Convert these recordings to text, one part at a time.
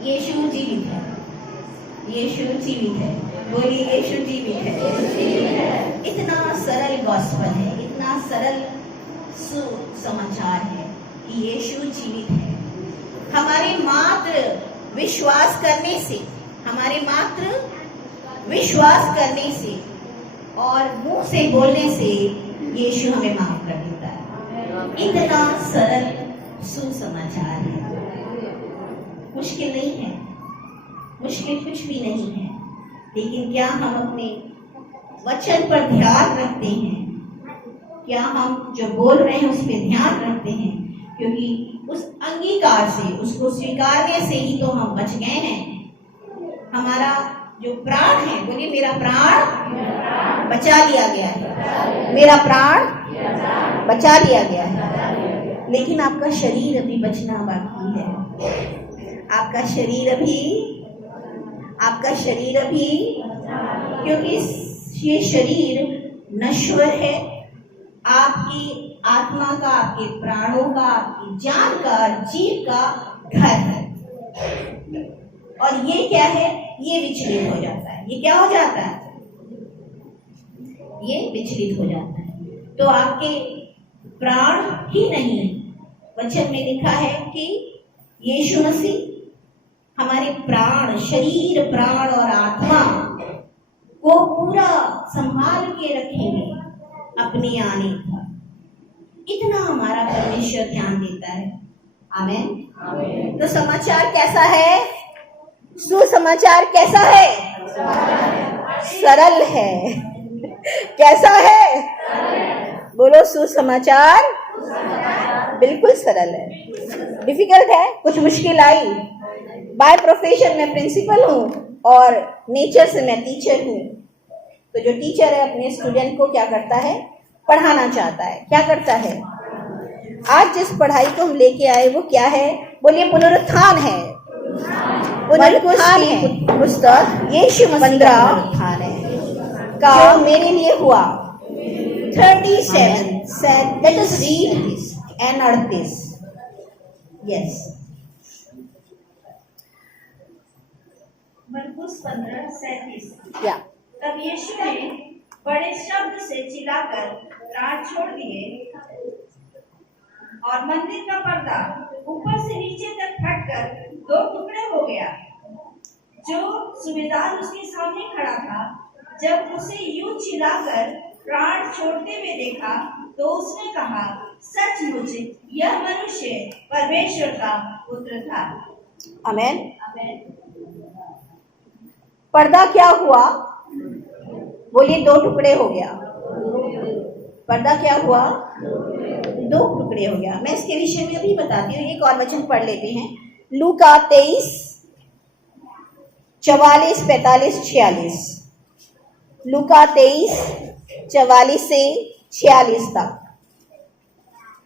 यीशु जीवित है, यीशु जीवित है। बोलिए यीशु जीवित है। इतना सरल गॉस्पेल है, इतना सरल सुसमाचार है कि यीशु जीवित है। हमारे मात्र विश्वास करने से, हमारे मात्र विश्वास करने से और मुंह से बोलने से यीशु हमें माफ कर देता है। इतना सरल सुसमाचार है। मुश्किल नहीं है, मुश्किल कुछ भी नहीं है, लेकिन क्या हम अपने वचन पर ध्यान रखते हैं? क्या हम जो बोल रहे हैं उस पर ध्यान रखते हैं? क्योंकि उस अंगीकार से, उसको स्वीकारने से ही तो हम बच गए हैं। हमारा जो प्राण है, बोलिए मेरा प्राण बचा लिया गया है, मेरा प्राण बचा लिया गया है। लेकिन आपका शरीर अभी बचना बाकी है। आपका शरीर अभी क्योंकि ये शरीर नश्वर है। आपकी आत्मा का, आपके प्राणों का, आपकी जान का, जीव का घर है। और ये क्या है? ये विचलित हो जाता है। ये क्या हो जाता है? ये विचलित हो जाता है। तो आपके प्राण ही नहीं, वचन में लिखा है कि यीशु मसीह हमारे प्राण, शरीर, प्राण और आत्मा को पूरा संभाल के रखेंगे अपनी आने पर। इतना हमारा परमेश्वर ध्यान देता है। आमीन। तो समाचार कैसा है? सुसमाचार कैसा है? सरल है। कैसा है? बोलो, सुसमाचार बिल्कुल सरल है। डिफिकल्ट है? कुछ मुश्किल आई? बाय प्रोफेशन मैं प्रिंसिपल हूँ और नेचर से मैं टीचर हूँ। तो जो टीचर है अपने स्टूडेंट को क्या करता है? पढ़ाना चाहता है। क्या करता है? आज जिस पढ़ाई को हम लेके आए वो क्या है? बोलिए पुनरुत्थान है। पुनरुत्थान है पुस्तक यीशु मसीह का पुनरुत्थान है का मेरे लिए हुआ। 37 said, let us read this and not this. Yes. मरकुस 15:37। या तब यीशु ने बड़े शब्द से चिल्लाकर प्राण छोड़ दिए और मंदिर का पर्दा ऊपर से नीचे तक फटकर 2 टुकड़े हो गया। जो सूबेदार उसके सामने खड़ा था, जब उसे यूं चिल्लाकर प्राण छोड़ते हुए देखा तो उसने कहा, सचमुच यह मनुष्य परमेश्वर का पुत्र था। आमेन। आमेन। पर्दा क्या हुआ? बोलिए 2 टुकड़े हो गया। पर्दा क्या हुआ? 2 टुकड़े हो गया। मैं इसके विषय में अभी बताती हूँ। एक और वचन पढ़ लेते हैं। लूका 23 44 45 46। लूका 23 44 से 46 तक।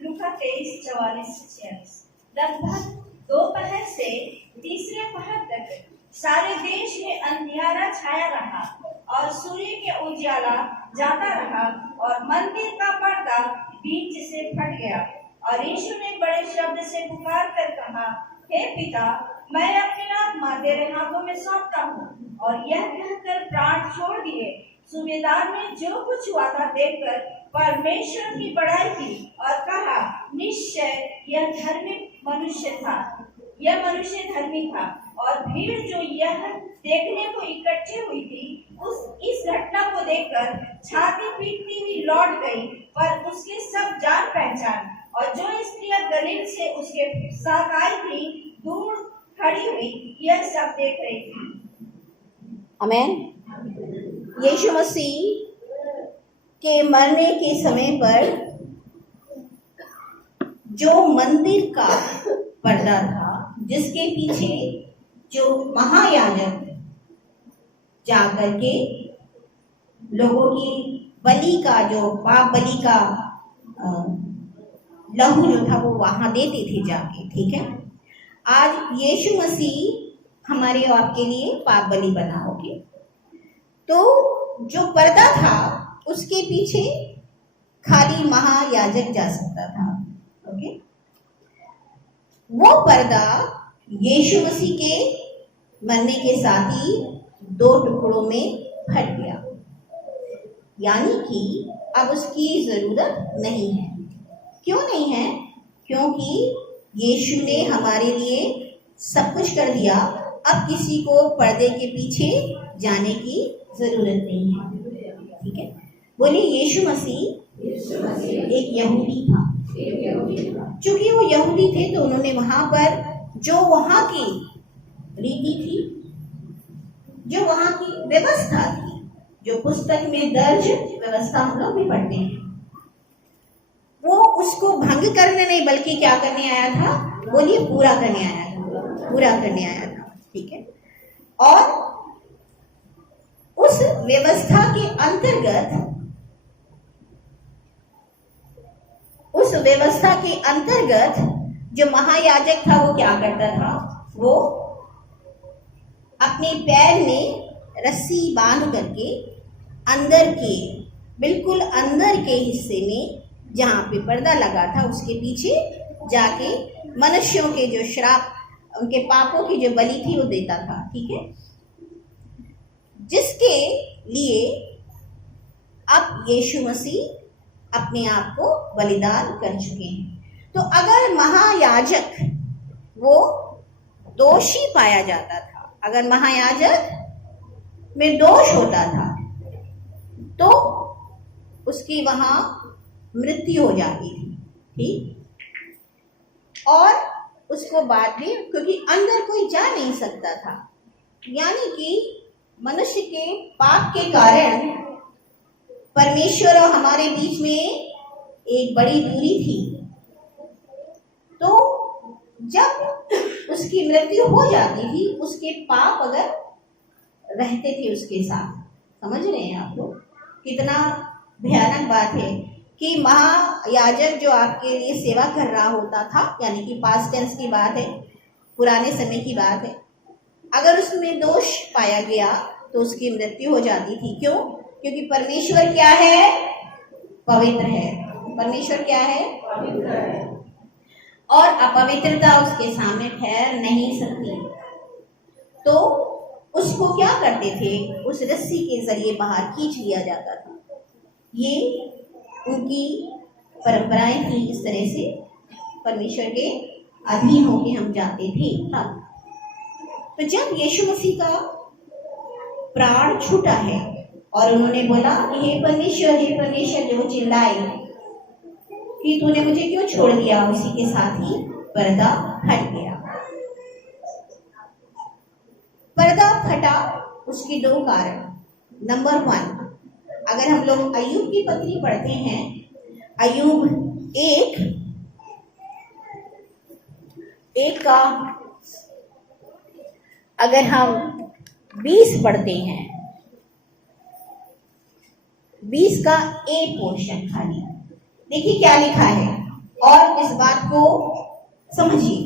लूका 23 44 से 46। लगभग दोपहर से तीसरे पहर तक सारे देश में अंधियारा छाया रहा और सूर्य के उजियाला जाता रहा और मंदिर का पर्दा बीच से फट गया। और यीशु ने बड़े शब्द से पुकार कर कहा, हे पिता, मैं अपनी आत्मा तेरे हाथों में सौंपता हूँ। और यह कहकर प्राण छोड़ दिए। सूबेदार ने जो कुछ हुआ था देखकर परमेश्वर की बड़ाई की और कहा, निश्चय यह धर्मी मनुष्य था, यह मनुष्य धर्मी था। और भीड़ जो यह देखने को इकट्ठी हुई थी, इस घटना को देखकर छाती पीटती हुई लौट गई, पर उसके सब जान पहचान और जो स्त्रियां गलील से उसके साथ आई थी दूर खड़ी हुई, यह सब देख रही थी। आमेन। यीशु मसीह के मरने के समय पर जो मंदिर का पर्दा था, जिसके पीछे जो महायाजक जाकर के लोगों की बलि का, जो पाप बलि का लहू जो था वो वहां देते थे जाके। ठीक है, आज यीशु मसीह हमारे और आपके लिए पाप बलि बना। ओके, तो जो पर्दा था उसके पीछे खाली महायाजक जा सकता था। ओके, वो पर्दा यीशु मसीह के मरने के साथ ही 2 टुकड़ों में फट गया, यानी कि अब उसकी जरूरत नहीं है। क्यों नहीं है? क्योंकि यीशु ने हमारे लिए सब कुछ कर दिया। अब किसी को पर्दे के पीछे जाने की जरूरत नहीं है। ठीक है, बोलिए यीशु मसीह एक यहूदी था। चूंकि वो यहूदी थे तो उन्होंने वहां पर जो वहां की रीति थी, जो वहां की व्यवस्था थी, जो पुस्तक में दर्ज व्यवस्था हम लोग भी पढ़ते हैं, वो उसको भंग करने नहीं बल्कि क्या करने आया था? बोलिए पूरा करने आया था, पूरा करने आया था। ठीक है, और उस व्यवस्था के अंतर्गत, उस व्यवस्था के अंतर्गत जो महायाजक था वो क्या करता था? वो अपने पैर में रस्सी बांध करके अंदर के, बिल्कुल अंदर के हिस्से में जहां पे पर्दा लगा था उसके पीछे जाके मनुष्यों के जो श्राप, उनके पापों की जो बलि थी वो देता था। ठीक है, जिसके लिए अब यीशु मसीह अपने आप को बलिदान कर चुके हैं। तो अगर महायाजक वो दोषी पाया जाता था, अगर महायाजक में दोष होता था तो उसकी वहां मृत्यु हो जाती थी। ठीक, और उसको बाद में, क्योंकि अंदर कोई जा नहीं सकता था, यानी कि मनुष्य के पाप के कारण परमेश्वर और हमारे बीच में एक बड़ी दूरी थी। तो जब उसकी मृत्यु हो जाती थी, उसके पाप अगर रहते थे उसके साथ, समझ रहे हैं आप लोग? कितना भयानक बात है कि महायाजक जो आपके लिए सेवा कर रहा होता था, यानी कि पास्ट टेंस की बात है, पुराने समय की बात है, अगर उसमें दोष पाया गया तो उसकी मृत्यु हो जाती थी। क्यों? क्योंकि परमेश्वर क्या है? पवित्र है। परमेश्वर क्या है? पवित्र है, और अपवित्रता उसके सामने ठहर नहीं सकती। तो उसको क्या करते थे? उस रस्सी के जरिए बाहर खींच लिया जाता था। ये उनकी परंपराएं थी। इस तरह से परमेश्वर के अधीन होके हम जाते थे। तो जब यीशु मसीह का प्राण छूटा है और उन्होंने बोला कि हे परमेश्वर, जो चिल्लाए कि तूने मुझे क्यों छोड़ दिया, उसी के साथ ही पर्दा फट गया। पर्दा फटा, उसके 2 कारण। नंबर 1, अगर हम लोग अय्यूब की पत्री पढ़ते हैं, अय्यूब 1 का अगर हम 20 पढ़ते हैं, 20 का ए पोर्शन खाली, देखिए क्या लिखा है, और इस बात को समझिए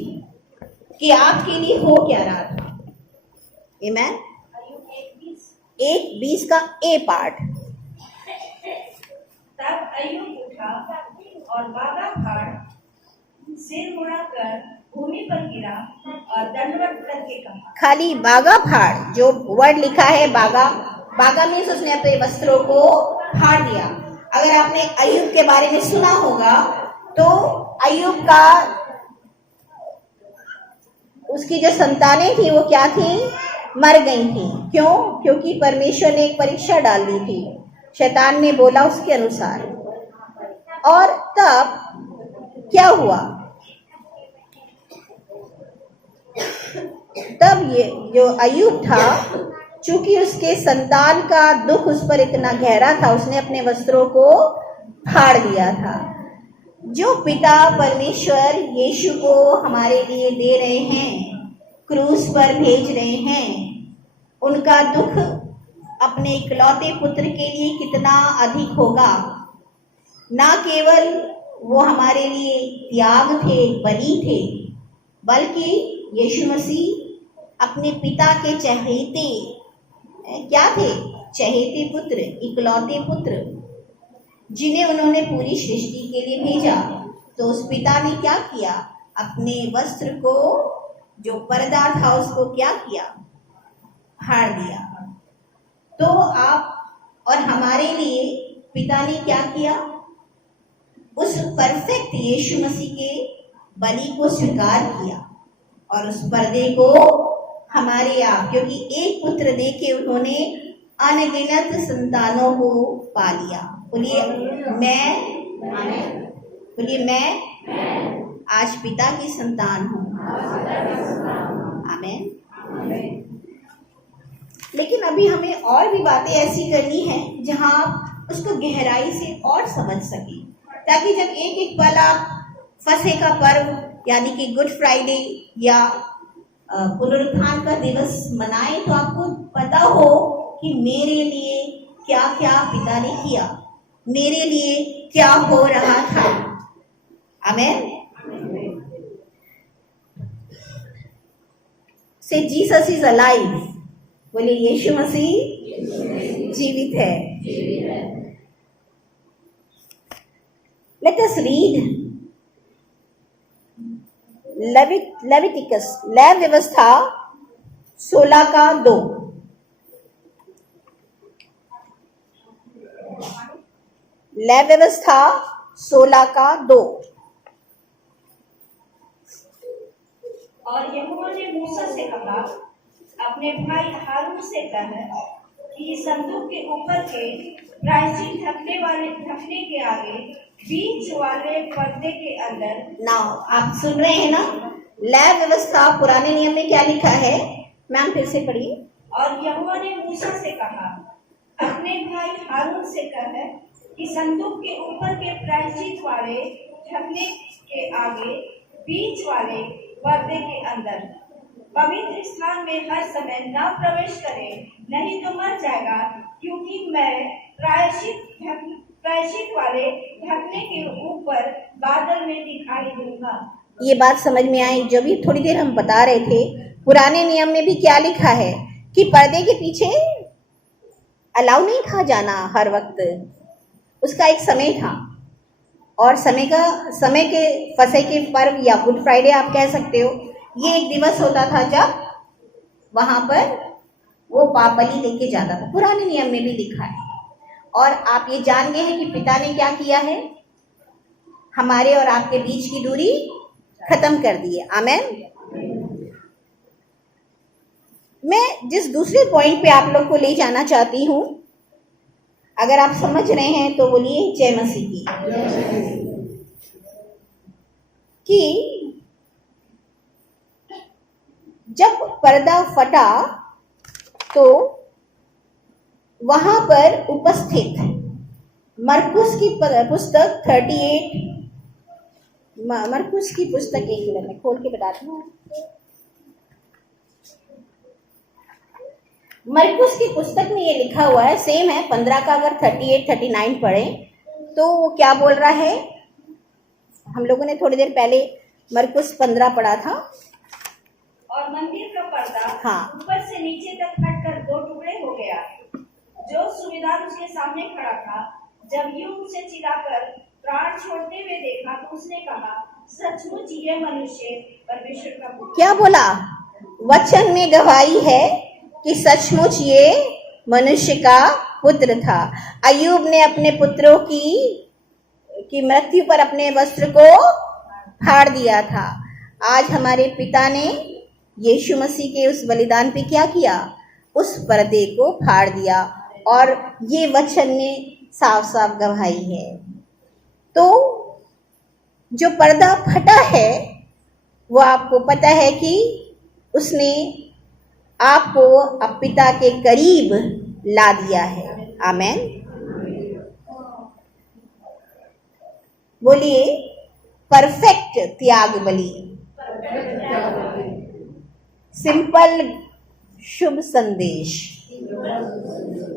कि आपके लिए हो क्या रहा था। आमेन। 1:20 का ए पार्ट। तब अय्यूब उठा और बागा फाड़ सिर मुड़ाकर भूमि पर गिरा और दंडवत करके कहा। खाली बागा फाड़, जो वर्ड लिखा है बागा मीन्स उसने अपने वस्त्रों को फाड़ दिया। अगर आपने अय्यूब के बारे में सुना होगा तो अय्यूब का, उसकी जो संतानें थी वो क्या थी? मर गई थी। क्यों? क्योंकि परमेश्वर ने एक परीक्षा डाल दी थी, शैतान ने बोला उसके अनुसार। और तब क्या हुआ? तब ये जो अय्यूब था, चूंकि उसके संतान का दुख उस पर इतना गहरा था, उसने अपने वस्त्रों को फाड़ दिया था। जो पिता परमेश्वर यीशु को हमारे लिए दे रहे हैं, क्रूस पर भेज रहे हैं, उनका दुख अपने इकलौते पुत्र के लिए कितना अधिक होगा। ना केवल वो हमारे लिए त्याग थे, बलि थे, बल्कि यीशु मसीह अपने पिता के चहेते क्या थे? चहेते पुत्र, इकलौते पुत्र, जिन्हें उन्होंने पूरी सृष्टि के लिए भेजा। तो उस पिता ने क्या किया? अपने वस्त्र को, जो पर्दा था, उसको क्या किया? फाड़ दिया। तो आप और हमारे लिए पिता ने क्या किया? उस परफेक्ट यीशु मसीह के बलि को स्वीकार किया और उस पर्दे को हमारे आप, क्योंकि एक पुत्र दे के उन्होंने अनगिनत संतानों को पा लिया। बोलिए मैं आज पिता की संतान हूँ। आमीन। लेकिन अभी हमें और भी बातें ऐसी करनी है जहां आप उसको गहराई से और समझ सकें, ताकि जब एक एक पल आप फसह का पर्व यानी कि गुड फ्राइडे या पुनरुत्थान का दिवस मनाएं तो आपको पता हो कि मेरे लिए क्या क्या पिता ने किया, मेरे लिए क्या हो रहा था। आमीन। से जीसस इज अलाइव। बोलिए यीशु मसीह जीवित है। लेट अस रीड लेविटिकस, लेव व्यवस्था 16:2। लेव व्यवस्था 16:2। और यहोवा ने मूसा से कहा, अपने भाई हारून से कह कि संदूक के ऊपर के प्रायश्चित ढकने के आगे बीच वाले पर्दे के अंदर। नाउ आप सुन रहे हैं ना, लेव व्यवस्था पुराने नियम में क्या लिखा है? मैम फिर से पढ़िए। और यहोवा ने मूसा से कहा, अपने भाई हारून से कह कि संदूक के ऊपर के प्रायश्चित वाले ढकने के आगे बीच वाले पर्दे के अंदर पवित्र स्थान में हर समय न प्रवेश करे, नहीं तो मर जाएगा, क्योंकि मैं प्रायश्चित वाले ढकने के ऊपर बादल में दिखाई दूंगा। ये बात समझ में आई जो भी थोड़ी देर हम बता रहे थे। पुराने नियम में भी क्या लिखा है कि पर्दे के पीछे अलाउ नहीं था जाना हर वक्त, उसका एक समय था। और समय के फसह के पर्व या गुड फ्राइडे आप कह सकते हो, ये एक दिवस होता था जब वहां पर वो पाप बलि लेके जाता था। पुराने नियम में भी लिखा है। और आप ये जान गए हैं कि पिता ने क्या किया है? हमारे और आपके बीच की दूरी खत्म कर दी है। आमीन। मैं जिस दूसरे पॉइंट पे आप लोग को ले जाना चाहती हूँ, अगर आप समझ रहे हैं तो बोलिए जय मसीह की। कि जब पर्दा फटा तो वहां पर उपस्थित मरकुस की पुस्तक 38, मरकुस की पुस्तक, एक मिनट में खोल के बताती हूँ। मरकुस की पुस्तक में ये लिखा हुआ है, सेम है 15 का। अगर 38, 39 पढ़े तो वो क्या बोल रहा है? हम लोगों ने थोड़ी देर पहले मरकुस 15 पढ़ा था। और मंदिर का पर्दा ऊपर से नीचे तक फटकर 2 टुकड़े हो गया। जो सूबेदार उसके सामने खड़ा था, जब यूं उसे चिल्लाकर प्राण छोड़ते हुए देखा तो उसने कहा, सचमुच ये मनुष्य परमेश्वर का पुत्र। क्या बोला? वचन में गवाही है कि सचमुच ये मनुष्य का पुत्र था। अय्यूब ने अपने पुत्रों की मृत्यु पर अपने वस्त्र को फाड़ दिया था। आज हमारे पिता ने यीशु मसीह के उस बलिदान पे क्या किया? उस पर्दे को फाड़ दिया। और ये वचन ने साफ साफ गवाही है। तो जो पर्दा फटा है वो आपको पता है कि उसने आपको अब पिता के करीब ला दिया है। आमीन। बोलिए परफेक्ट त्याग बलि। सिंपल शुभ संदेश।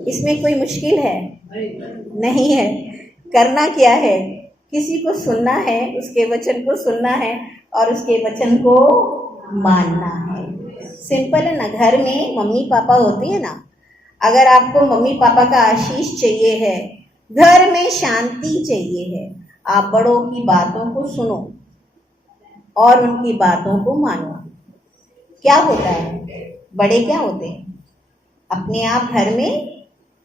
इसमें कोई मुश्किल है? नहीं है। करना क्या है? किसी को सुनना है, उसके वचन को सुनना है और उसके वचन को मानना है। सिंपल है ना। घर में मम्मी पापा होते हैं ना, अगर आपको मम्मी पापा का आशीष चाहिए है, घर में शांति चाहिए है, आप बड़ों की बातों को सुनो और उनकी बातों को मानो। क्या होता है? बड़े क्या होते हैं? अपने आप घर में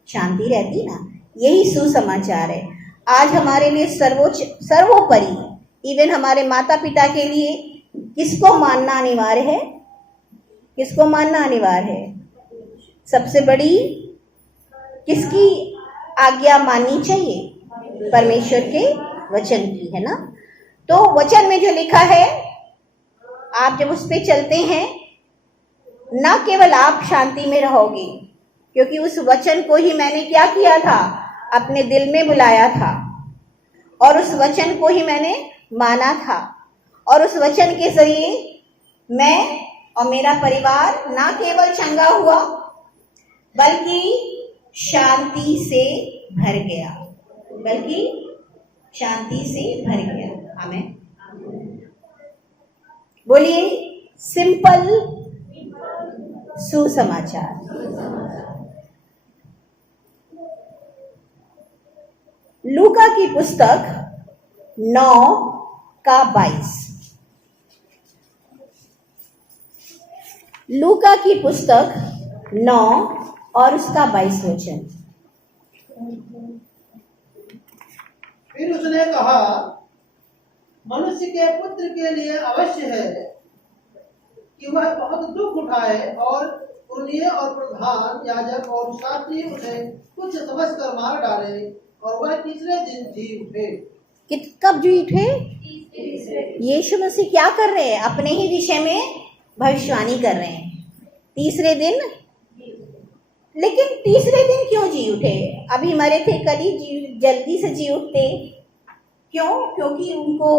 शांति रहती ना। यही सुसमाचार है। आज हमारे लिए सर्वोच्च सर्वोपरि इवन हमारे माता पिता के लिए किसको मानना अनिवार्य है? किसको मानना अनिवार्य है? सबसे बड़ी किसकी आज्ञा माननी चाहिए? परमेश्वर के वचन की, है ना। तो वचन में जो लिखा है, आप जब उस पे चलते हैं, ना केवल आप शांति में रहोगे, क्योंकि उस वचन को ही मैंने क्या किया था? अपने दिल में बुलाया था, और उस वचन को ही मैंने माना था, और उस वचन के जरिए मैं और मेरा परिवार ना केवल चंगा हुआ, बल्कि शांति से भर गया, बल्कि शांति से भर गया। आमीन। बोलिए, सिंपल सुसमाचार। लूका की पुस्तक 9:22। लूका की पुस्तक 9 और उसका 22 वचन। फिर उसने कहा, मनुष्य के पुत्र के लिए अवश्य है कि वह बहुत दुख उठाए, और पुरनिये और प्रधान याजक और शास्त्री उसे कुछ समझकर मार डाले, और वह तीसरे दिन जी उठे। कब जी उठे? यीशु मसीह क्या कर रहे हैं? अपने ही विषय में भविष्यवाणी कर रहे हैं। तीसरे दिन, लेकिन तीसरे दिन क्यों जी उठे? अभी मरे थे, कल ही जल्दी से जी उठते क्यों? क्योंकि उनको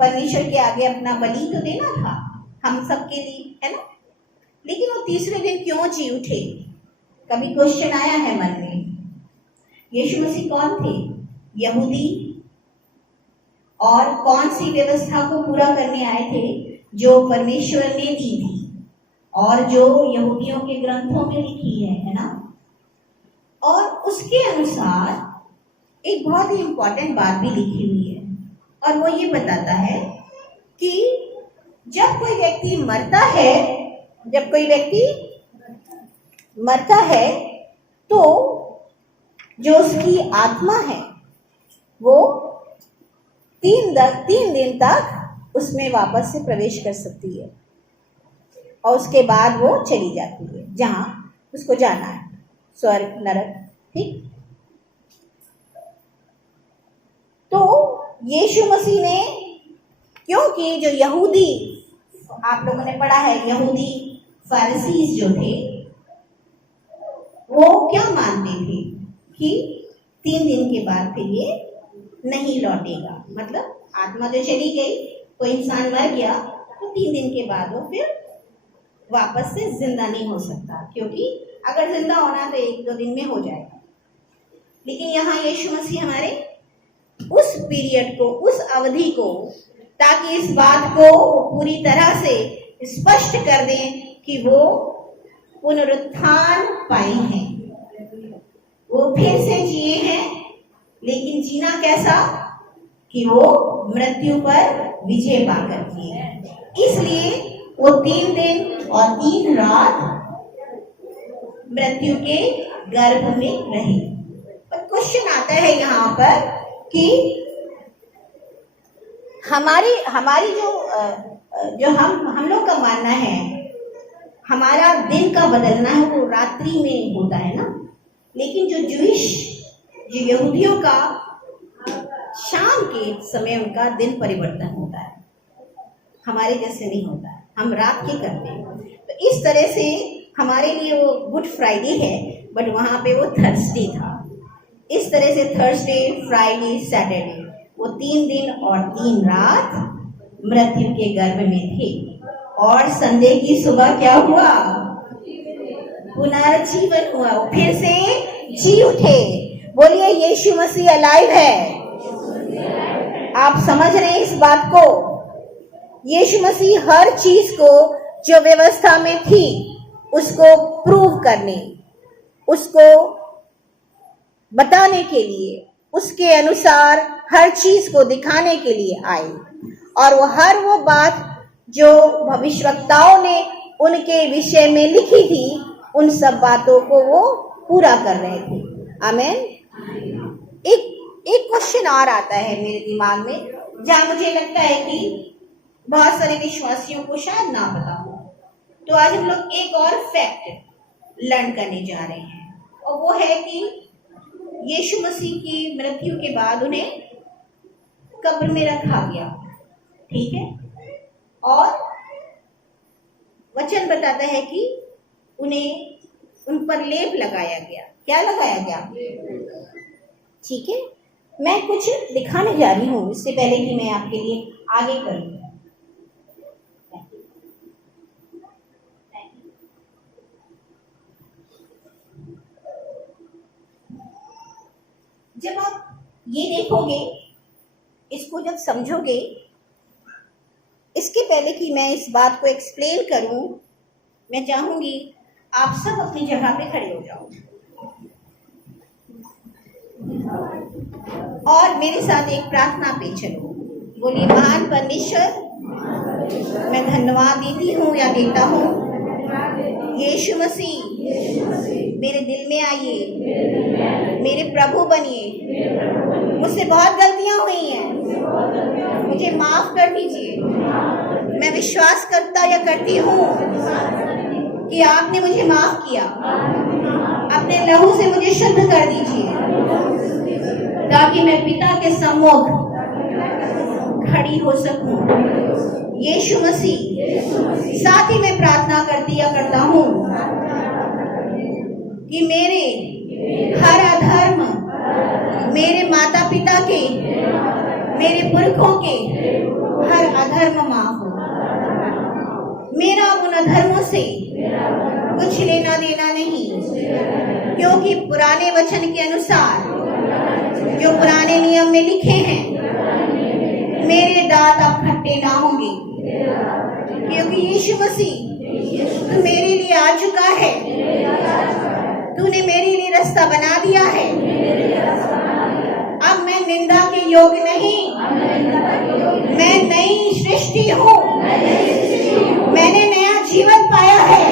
परमेश्वर के आगे अपना बलि तो देना था, हम सबके लिए, है ना। लेकिन वो तीसरे दिन क्यों जी उठे? कभी क्वेश्चन आया है मन में? यीशु मसीह कौन थे? यहूदी, और कौन सी व्यवस्था को पूरा करने आए थे जो परमेश्वर ने दी थी और जो यहूदियों के ग्रंथों में लिखी है ना। और उसके अनुसार एक बहुत ही इंपॉर्टेंट बात भी लिखी हुई है, और वो ये बताता है कि जब कोई व्यक्ति मरता है, जब कोई व्यक्ति मरता है, तो जो उसकी आत्मा है वो 3 दिन तक उसमें वापस से प्रवेश कर सकती है, और उसके बाद वो चली जाती है जहां उसको जाना है, स्वर्ग, नरक। ठीक। तो यीशु मसीह ने, क्योंकि जो यहूदी, आप लोगों ने पढ़ा है, यहूदी फरीसीज जो थे, वो क्या मानते थे कि 3 दिन के बाद फिर ये नहीं लौटेगा। मतलब आत्मा जो चली गई, कोई इंसान मर गया तो 3 दिन के बाद वो फिर वापस से जिंदा नहीं हो सकता, क्योंकि अगर जिंदा होना तो 1-2 दिन में हो जाएगा। लेकिन यहाँ यीशु मसीह हमारे उस पीरियड को, उस अवधि को, ताकि इस बात को पूरी तरह से स्पष्ट कर दें कि वो पुनरुत्थान पाए हैं, वो फिर से जिए हैं। लेकिन जीना कैसा? कि वो मृत्यु पर विजय पाकर जिए। इसलिए वो 3 दिन और 3 रात मृत्यु के गर्भ में रहे। पर क्वेश्चन आता है यहाँ पर कि हमारी जो हम लोग का मानना है, हमारा दिन का बदलना है वो रात्रि में होता है ना। लेकिन जो यहूदियों का शाम के समय उनका दिन परिवर्तन होता है, हमारे जैसे नहीं होता है, हम रात के करते हैं। तो इस तरह से हमारे लिए वो गुड फ्राइडे है, बट वहां पे वो थर्सडे था। इस तरह से थर्सडे, फ्राइडे, सैटरडे, वो 3 दिन और 3 रात मृत्यु के गर्भ में थे, और संडे की सुबह क्या हुआ? पुनर्जीवन हुआ, फिर से जी उठे। बोलिए, यीशु मसीह अलाइव है। आप समझ रहे हैं इस बात को? यीशु मसीह हर चीज को जो व्यवस्था में थी उसको प्रूव करने, उसको बताने के लिए, उसके अनुसार हर चीज को दिखाने के लिए आए। और वो बात जो भविष्यवक्ताओं ने उनके विषय में लिखी थी, उन सब बातों को वो पूरा कर रहे थे। आमीन। एक क्वेश्चन और आता है मेरे दिमाग में, जहाँ मुझे लगता है कि बहुत सारे विश्वासियों को शायद ना पता हो। तो आज हम लोग एक और फैक्ट लर्न करने जा रहे हैं, और वो है कि यीशु मसीह की मृत्यु के बाद उन्हें कब्र में रखा गया, ठीक है, और वचन बताता है कि उन्हें उन पर लेप लगाया गया। क्या लगाया गया? ठीक है, मैं कुछ दिखाने जा रही हूँ इससे पहले कि मैं आपके लिए आगे करूँ। जब आप ये देखोगे, इसको जब समझोगे, इसके पहले कि मैं इस बात को एक्सप्लेन करूं, मैं चाहूंगी आप सब अपनी जगह पे खड़े हो जाओ और मेरे साथ एक प्रार्थना पे चलो। बोलिए, महान परमेश्वर, मैं धन्यवाद देती हूँ या देता हूँ, यीशु मसीह मेरे दिल में आइए, मेरे प्रभु बनिए। मुझसे बहुत गलतियां हुई हैं, मुझे माफ कर दीजिए। मैं विश्वास करता या करती हूँ कि आपने मुझे माफ किया। अपने लहू से मुझे शुद्ध कर दीजिए, ताकि मैं पिता के सम्मुख खड़ी हो सकूं। यीशु मसीह, साथ ही मैं प्रार्थना करती या करता हूँ कि मेरे हर अधर्म, मेरे माता पिता के, मेरे पुरखों के हर अधर्म माफ हो। मेरा उन अधर्मों से कुछ लेना देना नहीं, क्योंकि पुराने वचन के अनुसार जो पुराने नियम में लिखे हैं, मेरे दांत अब खट्टे ना होंगे, क्योंकि यीशु मसीह तू मेरे लिए आ चुका है। तूने मेरे लिए रास्ता बना दिया है। अब मैं निंदा के योग्य नहीं, मैं नई सृष्टि हूँ। मैंने नया जीवन पाया है।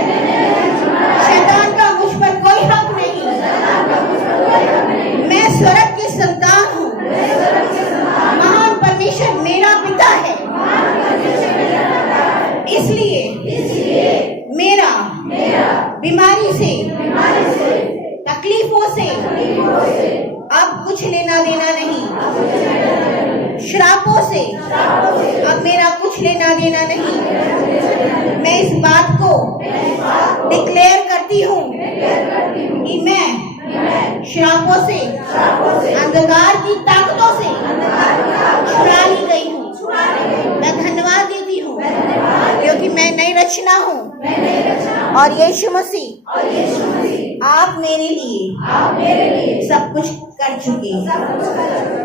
शैतान का मुझ पर कोई हक नहीं। मैं स्वर्ग की संतान हूँ। महान परमेश्वर मेरा पिता है। इसलिए मेरा बीमारी से, तकलीफों से अब कुछ लेना देना नहीं। श्रापों से अब मेरा कुछ लेना देना नहीं। मैं इस बात को डिक्लेयर करती हूँ कि मैं श्रापों से, अंधकार की ताकतों से छुड़ा ली गई हूँ। मैं धन्यवाद देती हूँ, क्योंकि मैं नई रचना हूँ। और यीशु मसीह आप मेरे लिए सब कुछ कर चुके हैं,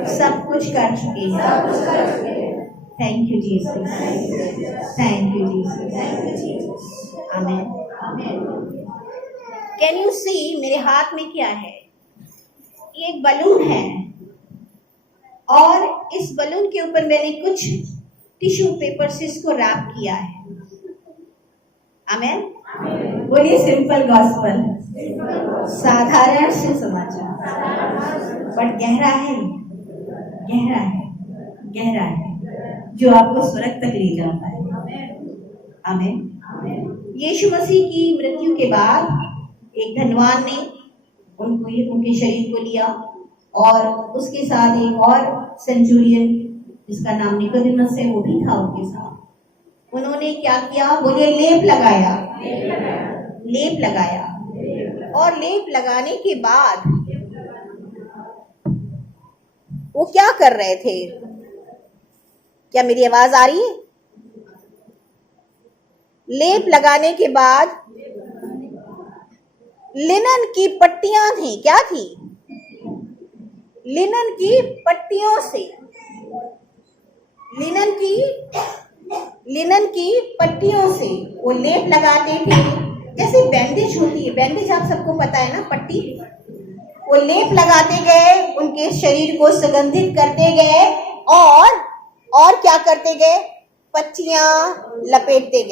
सब कुछ कर चुके हैं। Thank you Jesus, thank you Jesus, आमीन। कैन यू सी मेरे हाथ में क्या है? ये एक बलून है, और इस बलून के ऊपर मैंने कुछ टिश्यू पेपर से इसको रैप किया है। आमीन। बोलिए, सिंपल गॉस्पल, साधारण से समाचार, बट गहरा है, गहरा है, गहरा है, जो आपको स्वर्ग तक ले जाता है। आमीन। यीशु मसीह की मृत्यु के बाद एक धनवान ने उनके शरीर को लिया, और उसके साथ एक और सेंचुरियन जिसका नाम निकोदेमस है, वो भी था उनके साथ। उन्होंने क्या किया? बोलिए, लेप लगाया। लेप लगाया, और लेप लगाने के बाद वो क्या कर रहे थे? क्या मेरी आवाज आ रही है? लेप लगाने के बाद लिनन की पट्टियां थी। क्या थी? लिनन की पट्टियों से, लिनन की पट्टियों से वो लेप लगाते थे। जैसे बैंडेज होती है, बैंडेज आप सबको पता है ना, पट्टी। वो लेप लगाते गए, उनके शरीर को सुगंधित करते गए, और क्या करते गए? पट्टियां लपेटते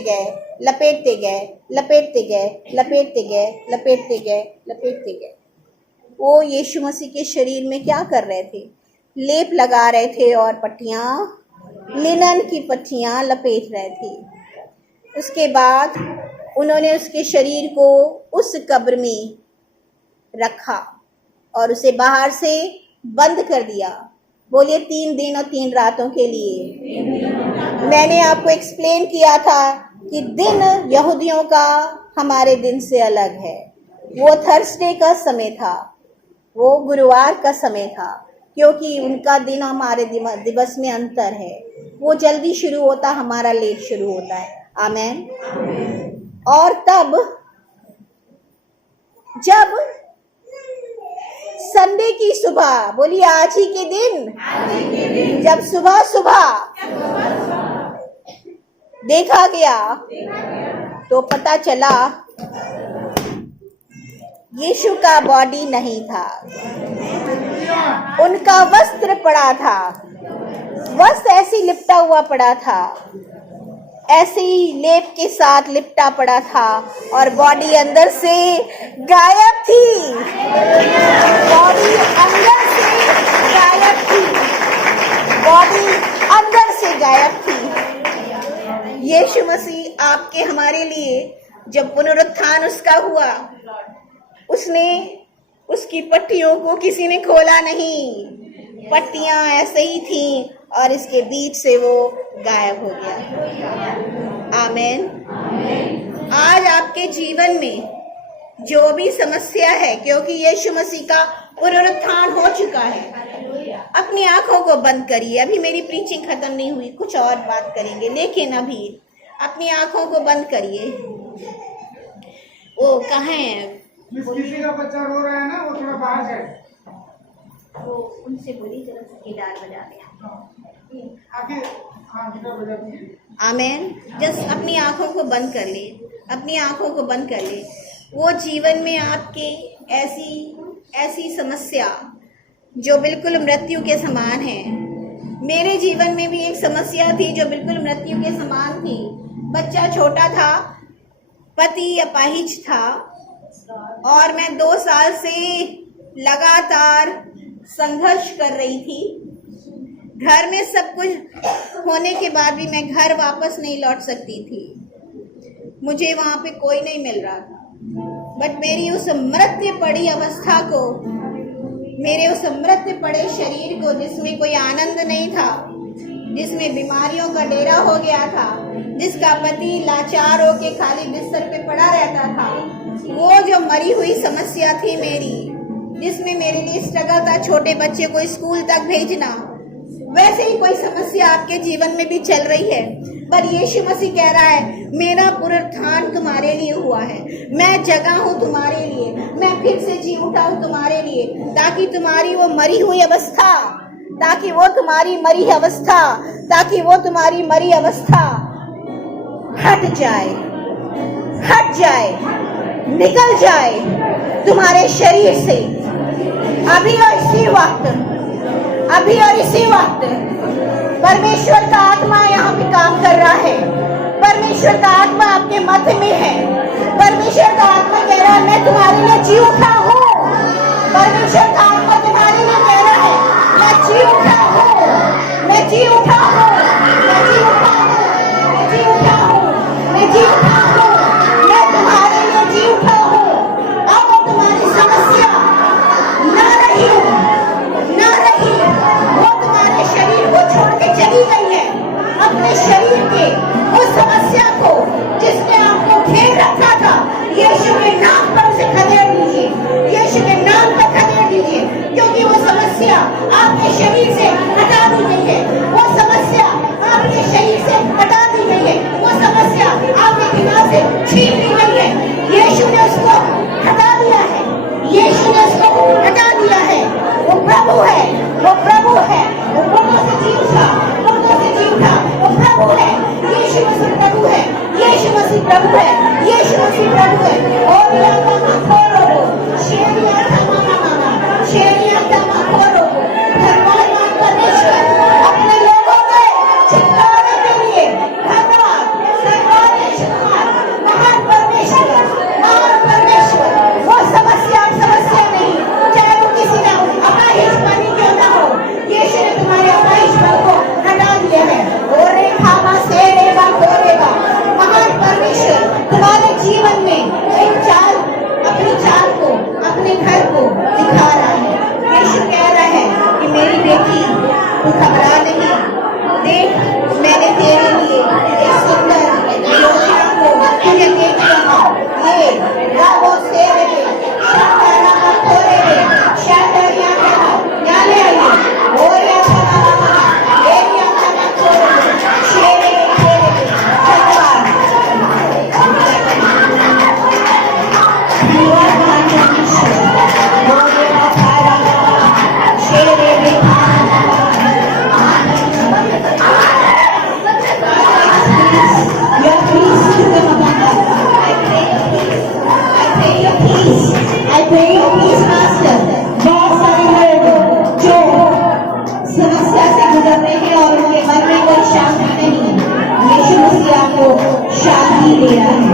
गए, लपेटते गए, लपेटते गए, लपेटते गए, लपेटते गए, लपेटते गए। वो यीशु मसीह के शरीर में क्या कर रहे थे? लेप लगा रहे थे और पट्टियां, लिनन की पट्टियां लपेट रहे थे। उसके बाद उन्होंने उसके शरीर को उस कब्र में रखा और उसे बाहर से बंद कर दिया। बोलिए 3 दिन और 3 रातों के लिए। मैंने आपको एक्सप्लेन किया था कि दिन यहूदियों का हमारे दिन से अलग है। वो थर्सडे का समय था, वो गुरुवार का समय था, क्योंकि उनका दिन हमारे दिवस में अंतर है। वो जल्दी शुरू होता, हमारा लेट शुरू होता है। आमेन। और तब जब संडे की सुबह, बोलिए आज ही के दिन, जब सुबह सुबह देखा गया तो पता चला यीशु का बॉडी नहीं था, उनका वस्त्र पड़ा था, वस्त्र ऐसे लिपटा हुआ पड़ा था, ऐसे ही लेप के साथ लिपटा पड़ा था और बॉडी अंदर से गायब थी। बॉडी अंदर से गायब थी, बॉडी अंदर से गायब थी। यीशु मसीह आपके हमारे लिए जब पुनरुत्थान उसका हुआ, उसने उसकी पट्टियों को किसी ने खोला नहीं, पट्टियां ऐसे ही थी और इसके बीच से वो गायब हो गया। आमीन। आज आपके जीवन में जो भी समस्या है, क्योंकि यीशु मसीह का पुनरुत्थान हो चुका है, अपनी आंखों को बंद करिए। अभी मेरी प्रीचिंग खत्म नहीं हुई, कुछ और बात करेंगे, लेकिन अभी अपनी आंखों को बंद करिए। वो कहाँ है? किसी का बच्चा रो रहा है ना, वो थोड़ा बाहर जाए। वो उनसे बोली जरा सा गिटार बजा दे। आके हाँ गिटार बजा दीजिए। आमीन। जस्ट अपनी आंखों को बंद कर ले, अपनी आंखों को बंद कर ले। वो जीवन में आपके ऐसी समस्या जो बिल्कुल मृत्यु के समान है। मेरे जीवन में भी एक समस्या थी जो बिल्कुल मृत्यु के समान थी। बच्चा छोटा था, पति अपाहिज था और मैं 2 साल से लगातार संघर्ष कर रही थी। घर में सब कुछ होने के बाद भी मैं घर वापस नहीं लौट सकती थी, मुझे वहां पे कोई नहीं मिल रहा था। बट मेरी उस मृत्यु पड़ी अवस्था को, मेरे उस मृत्यु पड़े शरीर को, जिसमें कोई आनंद नहीं था, जिसमें बीमारियों का डेरा हो गया था, जिसका पति लाचार होके खाली बिस्तर पे पड़ा रहता था, वो जो मरी हुई समस्या थी मेरी, जिसमें मेरे लिए स्ट्रगल था छोटे बच्चे को स्कूल तक भेजना, वैसे ही कोई समस्या आपके जीवन में भी चल रही है। पर यीशु मसीह कह रहा है, मेरा पुनरुत्थान तुम्हारे लिए हुआ है, मैं जगा हूँ तुम्हारे लिए, मैं फिर से जी उठा हूँ तुम्हारे लिए, ताकि तुम्हारी वो मरी हुई अवस्था, ताकि वो तुम्हारी मरी अवस्था हट जाए, निकल जाए तुम्हारे शरीर से। अभी और इसी वक्त परमेश्वर का आत्मा यहाँ पे काम कर रहा है। परमेश्वर का आत्मा आपके मध्य में है। परमेश्वर का आत्मा कह रहा है, मैं तुम्हारे लिए जी उठा हूँ। परमेश्वर का आत्मा तुम्हारे लिए कह रहा है, मैं जी उठा हूँ, मैं जी उठा हूँ, मैं जी उठा हूँ, मैं जी उठा हूँ, मैं जी उठा हूँ, मैं तुम्हारे लिए जी उठा हूँ। अब तुम्हारी समस्या ना रही, वो तुम्हारे शरीर को छोड़ के चली गई है। अपने शरीर के उस समस्या को जिसने आपको घेर रखा था, यीशु के नाम पर उसे खदेड़ दीजिए, यीशु के नाम पर खदेड़ दीजिए, क्योंकि वो समस्या आपके शरीर से हटा दी गई है। वो समस्या आपके शरीर से हटा दी गई है। वो समस्या आपके दिमाग से छीन ली गई है। यीशु ने उसको हटा दिया है, यीशु ने उसको हटा दिया है। वो प्रभु है, वो प्रभु है, वो मुर्दों से जी उठा, मुर्दों से जी उठा, वो प्रभु है। यीशु मसीह प्रभु है, यीशु मसीह प्रभु है, यीशु मसीह प्रभु है। और याता माखोरो, शेरिया तमा मामा, शेरिया तमा खोरो, धन्यवाद परमेश्वर अपने लोगों को छुटकारे के लिए धन्यवाद, धन्यवाद यीशु कुमार, धन्यवाद महान परमेश्वर। Your peace to come upon us. I pray your peace. I pray your peace, Master. बहुत सारे लोग जो समस्या से गुजर रहे हैं और उनके मन में कोई शांति नहीं, यीशु मसीह आपको शांति दे रहा है,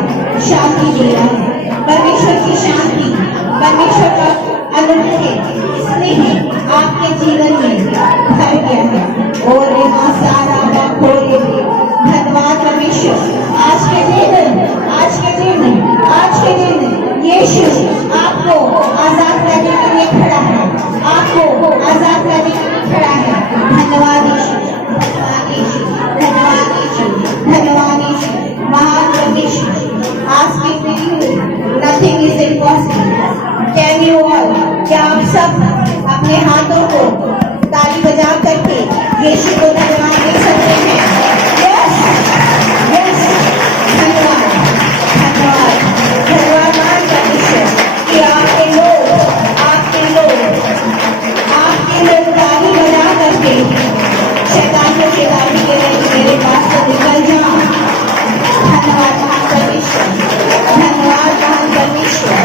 शांति दे रहा है। परमेश्वर की शांति, परमेश्वर का अनुग्रह स्नेह आपके जीवन में भर गया है। और यहाँ सारा खोले धन्यवाद परमेश्वर। आज के दिन यीशु आपको आजाद करने के लिए खड़ा है, आपको आजाद करने के लिए खड़ा है। धन्यवाद यीशु, धन्यवाद यीशु, धन्यवाद यीशु, धन्यवाद यीशु। महान परमेश्वर, asking you nothing is impossible. Can you all, क्या आप सब अपने हाथों को ताली बजा करके यीशु को धन्यवाद दे सकते हैं? यस यस, धन्यवाद धन्यवाद धन्यवाद महान परमेश्वर कि आपके लोग ताली बजा करके शैतान को चेतावनी दे रहे हैं, मेरे पास तो निकल जाओ। धन्यवाद महान परमेश्वर, धन्यवाद महान परमेश्वर,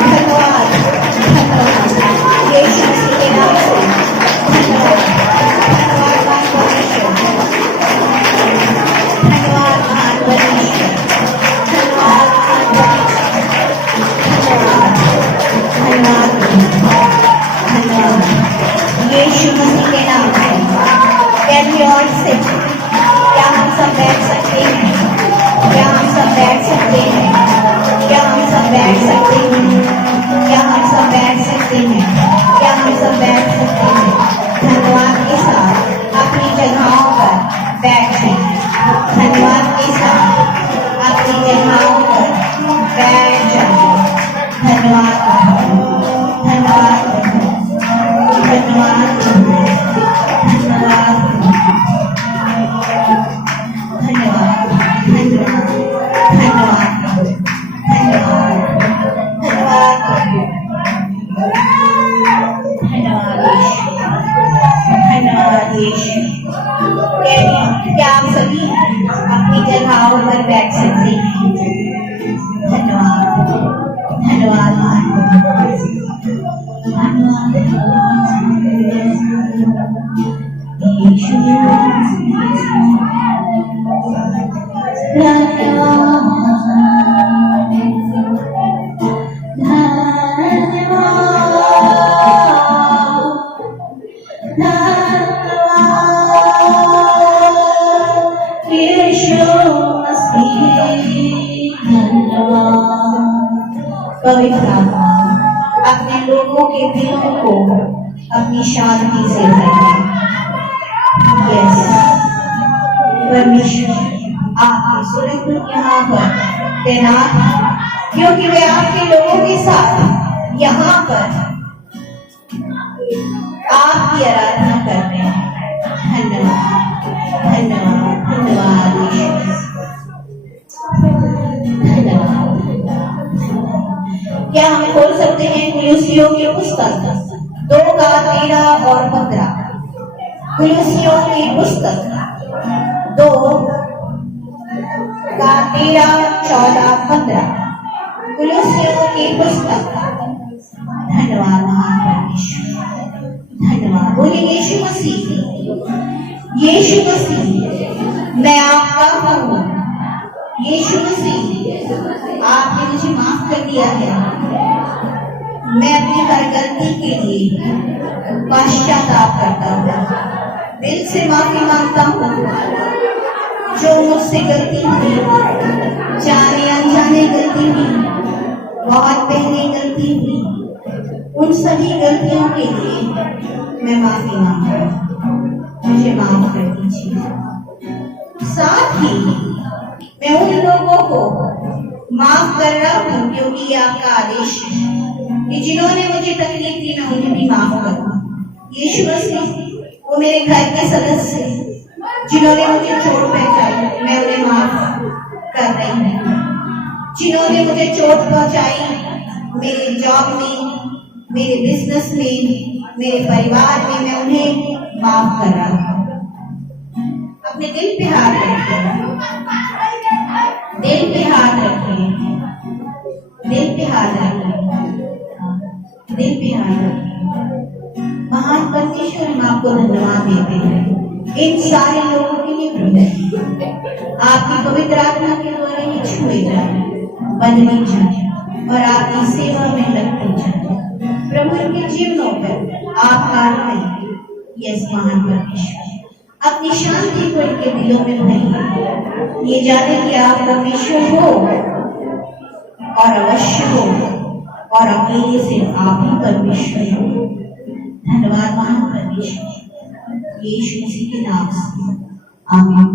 धन्यवाद धन्यवाद यीशु मसीह के नाम से धन्यवाद धन्यवाद महान परमेश्वर, धन्यवाद महान परमेश्वर, धन्यवाद महान परमेश्वर, धन्यवाद धन्यवाद यीशु मसीह के नाम से। Can we all sit? क्या हम सब बैठ सकते हैं? क्या हम सब बैठ सकते हैं? क्या हम सब बैठ सकते हैं? क्या हम सब बैठ सकते हैं? क्या हम सब बैठ सकते हैं? धन्यवाद के साथ अपनी जगहों पर बैठ जाएं। धन्यवाद के साथ अपनी जगहों पर बैठ जाएं। धन्यवाद धन्यवाद धन्यवाद धन्यवाद धन्यवाद धन्यवाद धन्यवाद धन्यवाद धन्यवाद यीशु। क्या आप सभी अपनी जगहों पर बैठ सकते हैं? धन्यवाद धन्यवाद यीशु। पवित्र आत्मा अपने लोगों के दिलों को अपनी शांति से भरे। यस परमेश्वर, आपके सुरक्षित यहाँ पर तैनात हैं, क्योंकि वे आपके लोगों के साथ यहाँ पर आपकी आराधना कर रहे हैं। धन्यवाद धन्यवाद धन्यवाद यीशु, धन्यवाद। क्या हम खोल सकते हैं कुलुसियों की पुस्तक 2:13 और 15? कुलुसियों की पुस्तक 2:13, 14, 15। कुलुसियों की पुस्तक। धन्यवाद महान परमेश्वर, धन्यवाद। बोलिए यीशु मसीह, यीशु मसीह मैं आपका हूँ। यीशु मसीह आपने मुझे माफ कर दिया है। मैं अपनी हर गलती के लिए पश्चाताप करता हूँ, दिल से माफी मांगता हूँ। जो मुझसे गलती हुई, जाने अनजाने गलती हुई, बहुत पहले गलती हुई, उन सभी गलतियों के लिए मैं माफी मांगता हूँ। मुझे माफ कर दीजिए। साथ ही मैं उन लोगों को माफ कर रहा हूँ, क्योंकि ये आपका आदेश है कि जिन्होंने मुझे तकलीफ दी मैं उन्हें भी माफ करूँ। यीशु मसीह, वो मेरे घर के सदस्य जिन्होंने मुझे चोट पहुंचाई, मैं उन्हें माफ कर रही हूँ। जिन्होंने मुझे चोट पहुंचाई, मेरे जॉब में, मेरे बिजनेस में, मेरे परिवार में मैं उन्हें माफ कर रहा हूँ। अपने दिल पे हाथ रखें, दिल पे हाथ रखें, दिल पे हाथ रखें, दिल पे हाथ रखें। महान परमेश्वर, हम आपको धन्यवाद देते हैं इन सारे लोगों के लिए प्रभु। आपकी पवित्र आत्मा के द्वारा ये छुए जाए, बदली जाए और आपकी सेवा में लगती जाए प्रभु। इनके जीवनों पर आप कार्य करें। यस महान परमेश्वर, अपनी शांति को इनके दिलों में भरिए, ये जाने कि आप परमेश्वर हो और अवश्य हो और अकेले से आप ही परमेश्वर हो। धन्यवाद महान परमेश्वर, यीशु मसीह के नाम से आमीन।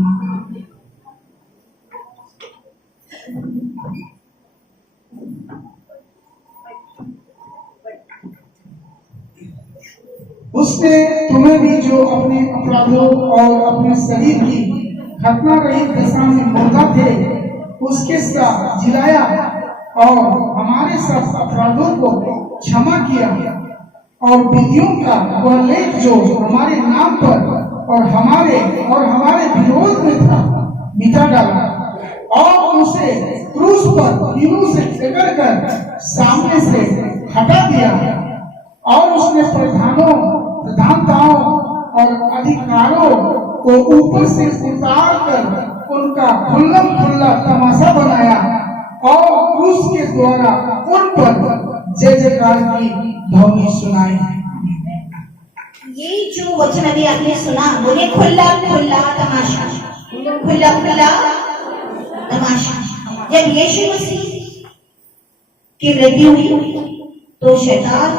उसने तुम्हें भी जो अपने अपराधों और अपने शरीर की घटना रहित दशा में मुर्दा थे उसके साथ जिलाया और हमारे सब अपराधों को क्षमा किया और विधियों का वह लेख जो हमारे नाम पर और हमारे विरोध में था मिटा डाला और उसे क्रूस पर कीलों से जकड़ कर सामने से हटा दिया। और उसने प्रधानताओं और अधिकारों को ऊपर से उतार कर उनका खुल्लम खुल्ला तमाशा बनाया और क्रूस के द्वारा उन पर जय जयकार की ध्वनि सुनाई। ये जो वचन अभी आपने सुना, बोले खुल्ला खुल्ला तमाशा, खुल्ला खुल्ला तमाशा। जब यीशु मसीह की मृत्यु हुई तो शैतान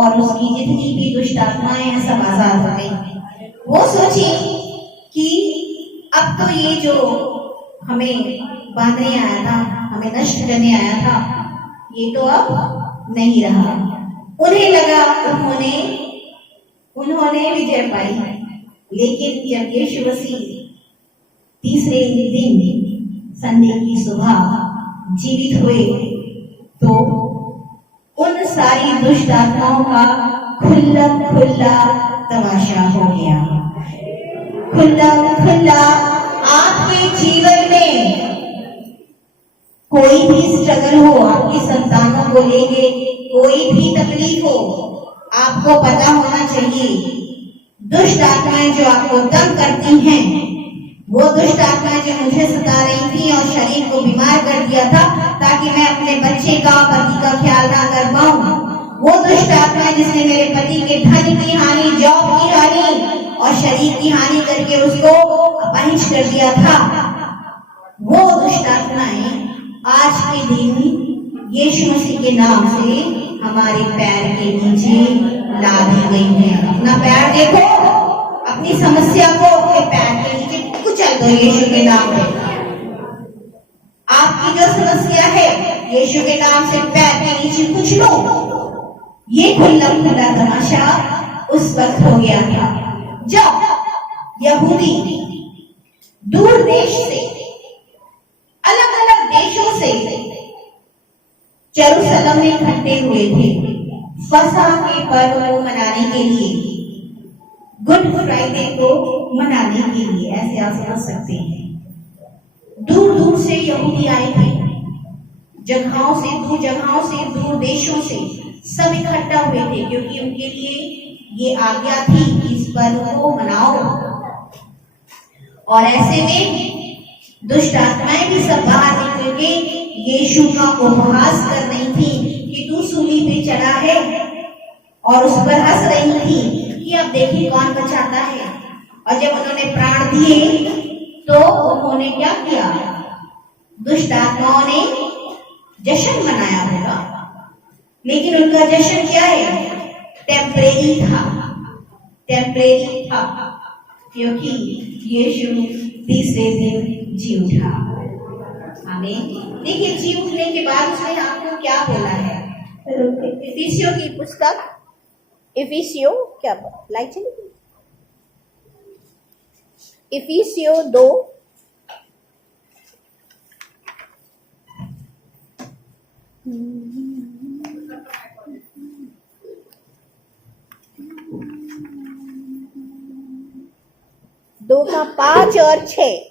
और उसकी जितनी भी दुष्ट आत्माएं हैं सब आजाद हो गई। वो सोची कि अब तो ये जो हमें बांधने आया था, हमें नष्ट करने आया था, ये तो अब नहीं रहा। उन्हें लगा उन्होंने विजय पाई। लेकिन जब यीशु मसीह तीसरे दिन संडे की सुबह जीवित हुए तो उन सारी दुष्ट आत्माओं का खुल्ला खुल्ला तमाशा हो गया। खुल्ला खुल्ला आपके जीवन में कोई भी स्ट्रगल हो, आपकी संतानों को लेके कोई भी तकलीफ हो, आपको पता होना चाहिए दुष्ट आत्माएं जो आपको तंग करती हैं, वो दुष्ट आत्माएं जो मुझे सता रही थी और शरीर को बीमार कर दिया था ताकि मैं अपने बच्चे का, पति का ख्याल ना कर पाऊं, वो दुष्ट आत्माएं जिसने मेरे पति के धन की हानि, जॉब की हानि और शरीर की हानि करके उसको अपहित कर दिया था, वो दुष्ट आत्माएं आज के दिन यीशु मसीह के नाम से हमारे पैर के नीचे ला दी गई है। अपना पैर देखो, अपनी समस्या को अपने पैर के नीचे कुचल दो यीशु के नाम पे। आपकी जो समस्या है यीशु के नाम से पैर के नीचे कुछ लो। ये खुल्ला खुल्ला तमाशा उस वक्त हो गया था जब यहूदी दूर देश से, अलग अलग देशों से यरूशलेम में इकट्ठे हुए थे फसह के पर्व को मनाने के लिए, गुड फ्राइडे को मनाने के लिए। ऐसे आप समझ सकते हैं दूर दूर से यहूदी आए थे, जगहों से दूर देशों से सब इकट्ठा हुए थे क्योंकि उनके लिए ये आज्ञा थी कि इस पर्व को मनाओ। और ऐसे में दुष्ट आत्माएं भी सब बाहर निकल के यीशु का उपहास कर रही थी कि तू सूली पे चढ़ा है, और उस पर हंस रही थी कि अब देखिए कौन बचाता है। और जब उन्होंने प्राण दिए तो उन्होंने क्या किया, दुष्ट आत्माओं ने जश्न मनाया होगा, लेकिन उनका जश्न क्या है, टेम्परेरी था क्योंकि यीशु तीसरे दिन जी उठा। आमीन। देखिए जी उठने के बाद उसने आपको क्या बोला है, इफिसियों की पुस्तक, इफिसियों क्या लाइट चली, इफिसियों 2 Mm-hmm. 2:5 और 6।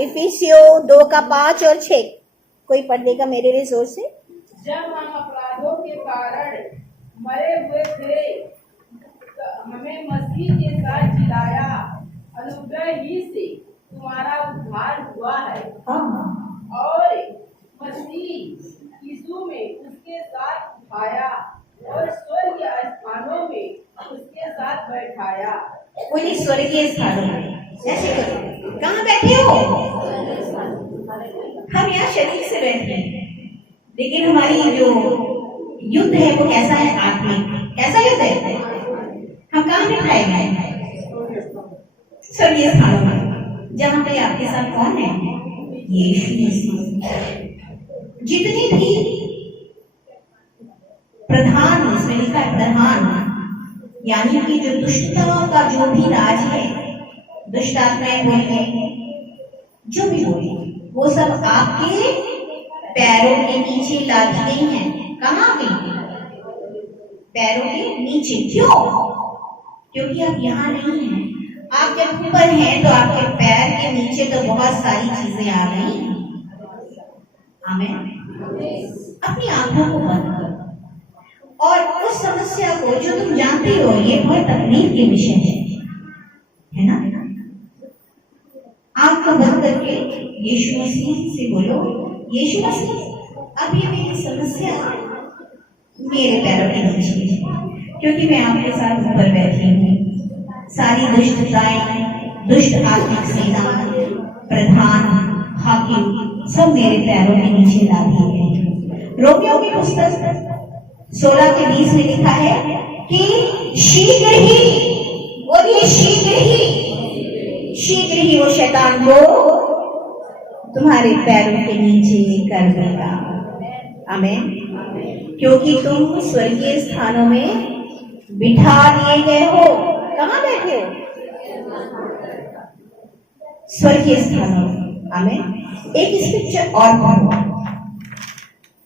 इफिसियो 2:5 और 6 कोई पढ़ देगा मेरे लिए जोर से। जब हम अपराधों के कारण मरे हुए थे, हमें मसीह के साथ जिलाया, अनुग्रह ही से तुम्हारा उद्धार हुआ है। और मसीह यीशु में उसके साथ उठाया और स्वर्गीय स्थानों में उसके साथ बैठाया। उन्हीं स्वर्गीय स्थानों में ऐसे करो। कहाँ बैठे हो? हम यहाँ शरीर से बैठे हैं, लेकिन हमारी जो युद्ध है वो कैसा है? आत्मिक। कैसा युद्ध है? हम कहाँ बिठाए गए? स्वर्गीय स्थानों में, जहाँ पे आपके साथ कौन है? यीशु मसीह। जितनी भी प्रधान, इसमें लिखा है प्रधान, यानी कि जो दुष्टता का जो भी राज है, दुष्ट आत्माएं बोले, जो भी बोले, वो सब आपके पैरों के नीचे ला दी गई हैं। कहाँ पे? पैरों के नीचे। क्यों? क्योंकि आप यहाँ नहीं हैं। आप जब ऊपर हैं तो आपके पैर के नीचे तो बहुत सारी चीजें आ गई। आमीन। अपनी आंखों को बंद करो और उस समस्या को जो तुम जानती हो, ये बहुत तकलीफ के विषय है ना? आंख को बंद करके यीशु मसीह से बोलो, यीशु मसीह अब ये मेरी समस्या मेरे पैरों के नीचे है, क्योंकि मैं आपके साथ ऊपर बैठी हूँ। सारी दुष्टताएं, दुष्ट आत्मिक सेना, प्रधान, हाकिम सब मेरे पैरों के नीचे ला दिए गए। रोमियो की पुस्तक 16:20 में लिखा है कि शीघ्र ही, बोलिए शीघ्र ही वो शैतान को तुम्हारे पैरों के नीचे कर देगा। आमीन। क्योंकि तुम स्वर्गीय स्थानों में बिठा दिए गए हो। कहाँ बैठे हो? स्वर्गीय स्थानों में। आमीन। एक स्क्रिप्चर और पढ़ो,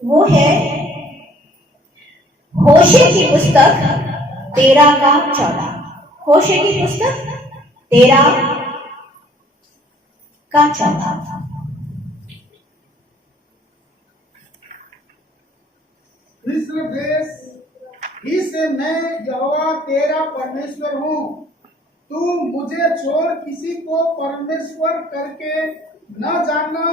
वो है होशे की पुस्तक 13:14। होशे की पुस्तक 13:14। मिस्र देश ही से मैं यहोवा तेरा परमेश्वर हूँ। तू मुझे छोड़ किसी को परमेश्वर करके न जानना,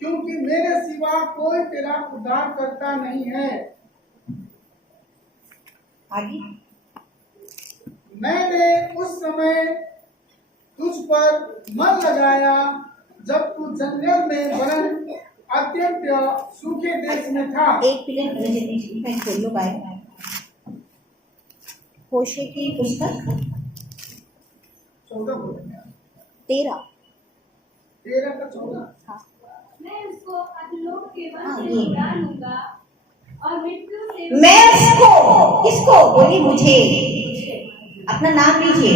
क्योंकि मेरे सिवा कोई तेरा उद्धार करता नहीं है। आगे। मैंने उस समय तुझ पर मन लगाया जब तू जंगल में वरन अत्यंत सूखे देश में था। एक मिनट मुझे दीजिए, मैं खोल लूँ बाय। होशे की पुस्तक 13 का 14। हाँ, मैं उसको अधोलोक के वन हाँ, से ये। उड़ा लूंगा और मृत्यु से मैं उसको, किसको? बोलिए मुझे, अपना नाम लीजिए।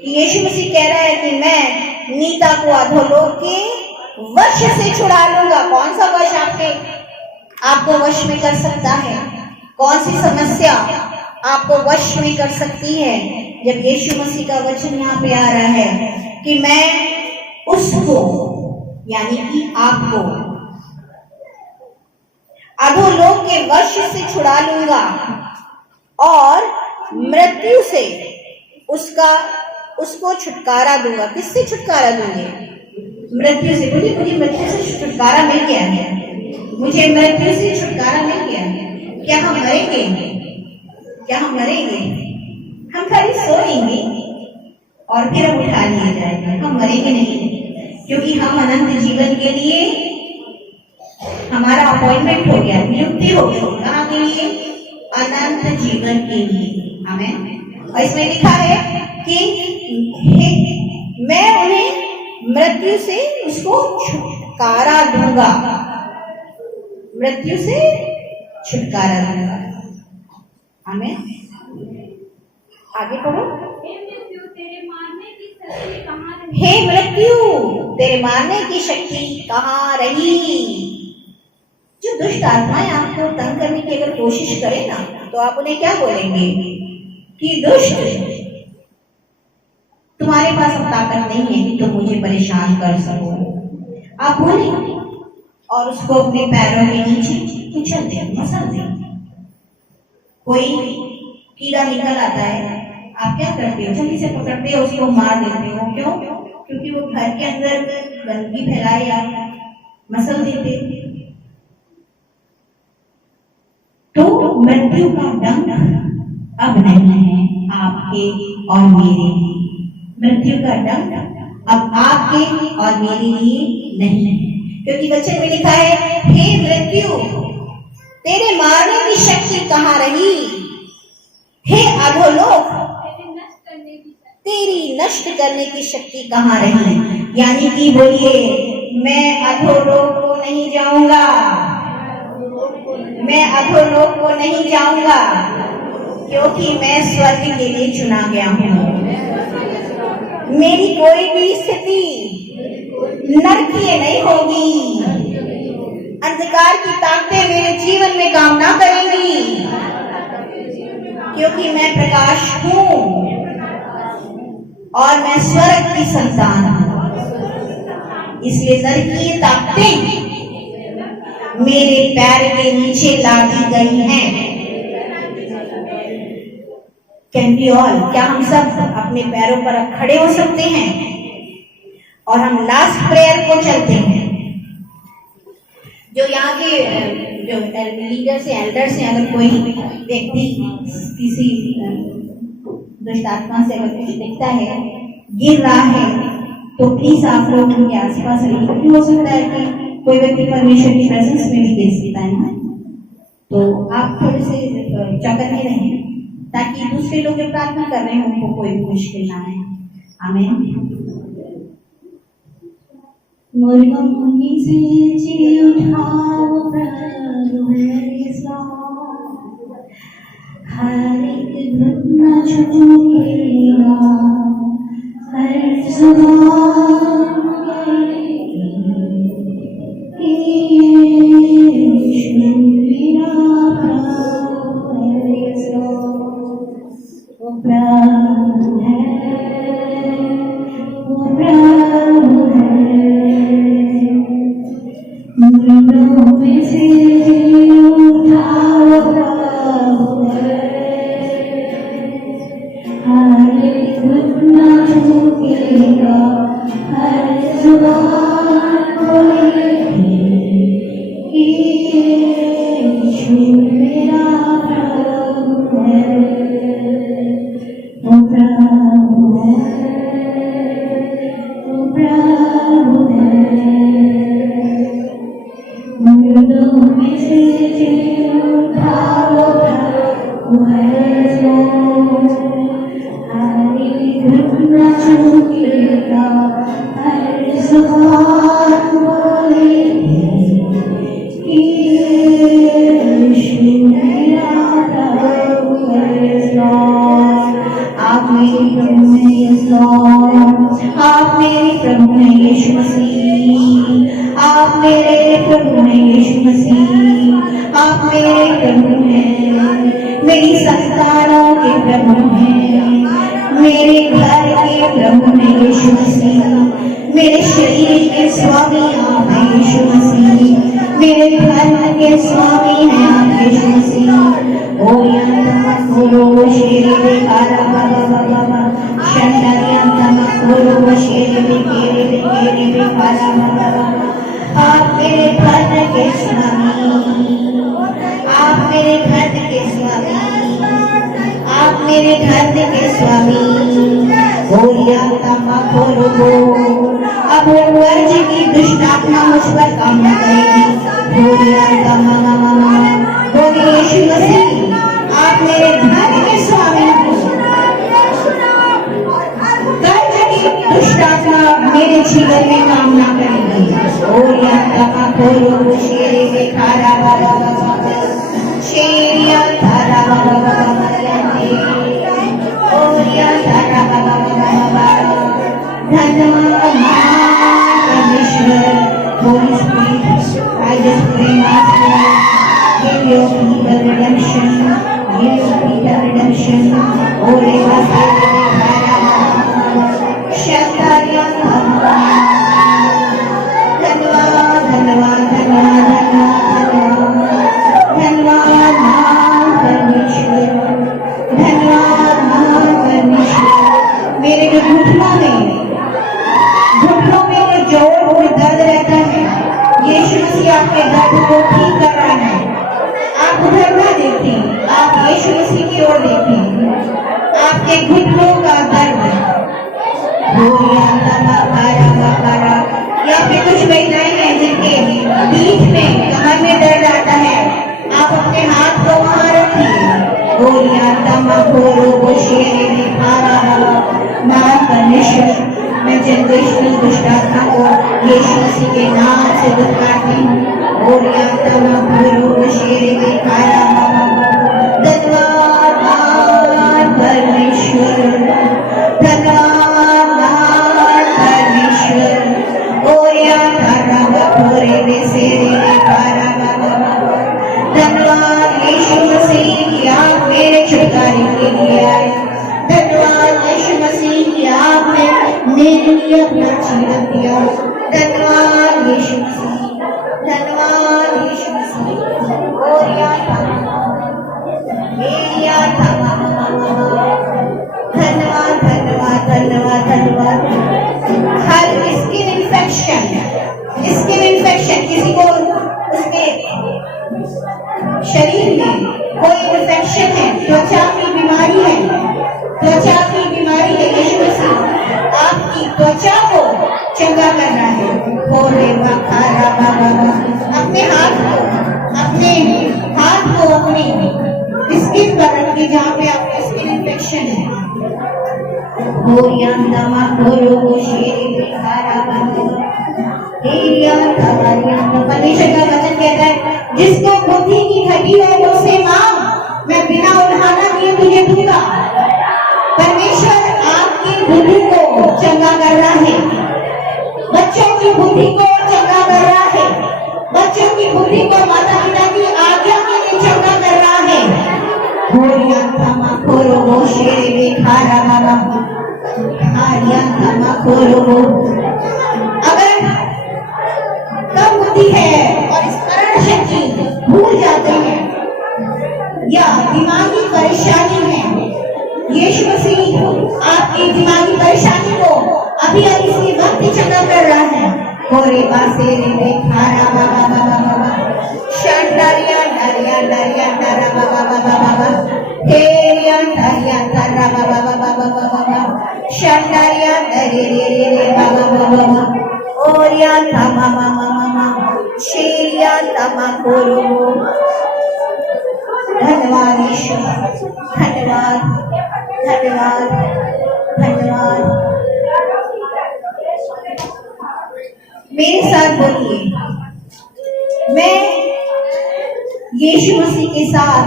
कि यीशु मसीह कह रहा है कि मैं नीता को अधोलोक के वश से छुड़ा लूंगा। कौन सा वश आपको वश में कर सकता है? कौन सी समस्या आपको वश में कर सकती है? जब यीशु मसीह का वचन यहाँ पे आ रहा है कि मैं उसको, यानी कि आपको अधोलोक के वश से छुड़ा लूंगा और मृत्यु से उसको छुटकारा दूंगा। किससे छुटकारा दूंगे? मृत्यु से। बोलिए मुझे मृत्यु से छुटकारा मिल गया है। मुझे मृत्यु से छुटकारा मिल गया है। क्या हम मरेंगे? क्या हम मरेंगे? हम खाली सोएंगे और फिर हम उठा लिए जाएंगे। हम मरेंगे नहीं, क्योंकि हम अनंत जीवन के लिए हमारा अपॉइंटमेंट हो गया, नियुक्ति हो गई। कहाँ के लिए? अनंत जीवन के लिए। आमीन। और इसमें लिखा है कि मैं उन्हें मृत्यु से उसको छुटकारा दूंगा। मृत्यु से छुटकारा दूंगा। आमीन। आगे पढ़ो। हे मृत्यु तेरे मारने की शक्ति कहाँ रही? हे मृत्यु तेरे मारने की शक्ति कहाँ रही? जो दुष्ट आत्माएं आपको तंग करने की अगर कोशिश करे ना, तो आप उन्हें क्या बोलेंगे? कि दुष्ट तुम्हारे पास अब ताकत नहीं है कि तुम मुझे परेशान कर सको। आप बोले और उसको अपने पैरों के नीचे कुचल दे, मसल दे। कोई कीड़ा निकल आता है, आप क्या करते हो? जल्दी से पकड़ते हो, उसको मार देते हो। क्यों? क्योंकि वो घर के अंदर गंदगी फैलाए या मसल देते। तो मृत्यु का डंक अब नहीं है आपके और मेरे लिए। मृत्यु का डंक अब आपके और मेरे लिए नहीं है, क्योंकि वचन में लिखा है, हे मृत्यु तेरे मारने की शक्ति कहाँ रही? हे अधोलोक तेरी नष्ट करने की शक्ति कहाँ रही? यानी कि बोलिए, मैं अधोलोक को नहीं जाऊंगा, मैं अधोलोक को नहीं जाऊंगा, क्योंकि मैं स्वर्ग के लिए चुना गया हूँ। मेरी कोई भी स्थिति नरकीय नहीं होगी। अंधकार की ताकतें मेरे जीवन में काम ना करेंगी, क्योंकि मैं प्रकाश हूँ और मैं स्वर्ग की संतान हूँ। इसलिए नरकीय ताकतें मेरे पैर के नीचे ला दी गई हैं। कैन बी ऑल, क्या हम सब अपने पैरों पर खड़े हो सकते हैं और हम लास्ट प्रेयर को चलते हैं? जो यहाँ के जो लीडर्स हैं, एल्डर्स हैं, अगर कोई व्यक्ति किसी दुष्ट आत्मा से अगर कुछ दिखता है, गिर रहा है, तो प्लीज आप लोग उनके आसपास रहिए, क्योंकि हो सकता है कि कोई व्यक्ति परमेश्वर की प्रेजेंस में भी गिर सकता है ना। तो आप थोड़े से चौकन्ने में रहें, ताकि दूसरे लोग जो प्रार्थना कर रहे हैं उनको कोई भी मुश्किल ना आए। आमीन। मुर्गों से जी उठाओ प्रभु है इस्लाम, हर एक घुटना झुकेगा, हर जुबान यीशु मेरा प्रभु है इस्लाम। वो प्रभु है, वो प्रभु है। मुर्दों में से उठाओ प्रभु है, हर एक घुटना झुकेगा, हर जुबान बोलेगी, यीशु मेरा प्रभु है, वो प्रभु है, वो प्रभु है। मुर्दों में से जी उठाओ प्रभु है जो, हर एक घुटना झुकेगा, हर जुबान बोलेगी, यीशु मेरा प्रभु है जो। आप मेरे प्रभु हैं यीशु, आप मेरे प्रभु हैं यीशु मसीह, आप मेरे प्रभु हैं यीशु मसीह, आप मेरे प्रभु हैं, मेरी संतानों के प्रभु हैं, मेरे घर के प्रभु हैं यीशु मसीह, मेरे शरीर के स्वामी आप हैं यीशु मसीह, मेरे धर्म के स्वामी हैं आप यीशु मसीह। ओ यंतमकुरु शेरे कारा बाबा बाबा शंडरियंतमकुरु शेरे केरे केरे कारा बाबा। आप मेरे धर्म के स्वामी, आप मेरे धर्म के स्वामी, आप मेरे धर्म के स्वामी। अब वो वर्ज की दुष्ट आत्मा मुझ पर काम न करेगी। बोलिए यीशु मसीह, आप मेरे धर्म के स्वामी। कर्ज की दुष्ट आत्मा मेरे जीवन में काम न करेगी। शेरे में खारा बाबा शेरिया धारा बाबा धन्यवाद परमेश्वर। Holy Spirit, I just pray, Master, give your people redemption, give your people redemption. Oh, को ठीक कर रहा है। आप उधर ना देखें, आप यीशु मसीह की ओर देखें। आपके घुटनों का दर्द, या फिर कुछ महिलाएं हैं जिनके बीच में कमर में दर्द आता है, आप अपने हाथ को वहां रखिए। मैं जिन दुष्ट आत्मा को यीशु मसीह के नाम से दुष्कारती हूँ, धन्यवाद परमेश्वर, धन्यवाद परमेश्वर। धन्यवाद यीशु मसीह कि आप मेरे छुटकारे के लिए आए। धन्यवाद यीशु मसीह कि आपने मेरे लिए अपना जीवन दिया। धन्यवाद यीशु मसीह, धन्यवाद यीशु मसीह। धन्यवाद धन्यवाद धन्यवाद धन्यवाद। हर स्किन इन्फेक्शन किसी को उसके शरीर में कोई इन्फेक्शन है, त्वचा की बीमारी है, त्वचा की बीमारी है, यीशु मसीह आपकी त्वचा को चंगा कर रहा है। अपने हाथ को अपनी स्किन पर रखिए जहाँ पे आपके स्किन इन्फेक्शन है। परमेश्वर का वचन कहता है, जिसको बुद्धि की घटी है मुझसे मांग, मैं बिना उधाना किए तुझे दूंगा। परमेश्वर आपकी बुद्धि को चंगा कर रहा है, बच्चों की बुद्धि को चंगा कर रहा है, बच्चों की बुद्धि को माता पिता की आज्ञा के लिए चंगा कर रहा है। अगर कम बुद्धि है और स्मरण शक्ति भूल जाते हैं या दिमागी परेशानी है, यीशु मसीह आपकी दिमागी परेशानी को अभी इसी वक्त चंगा कर रहा है। धन्यवाद ईश्वर, धन्यवाद धन्यवाद धन्यवाद। मेरे साथ बोलिए, मैं यीशु मसीह के साथ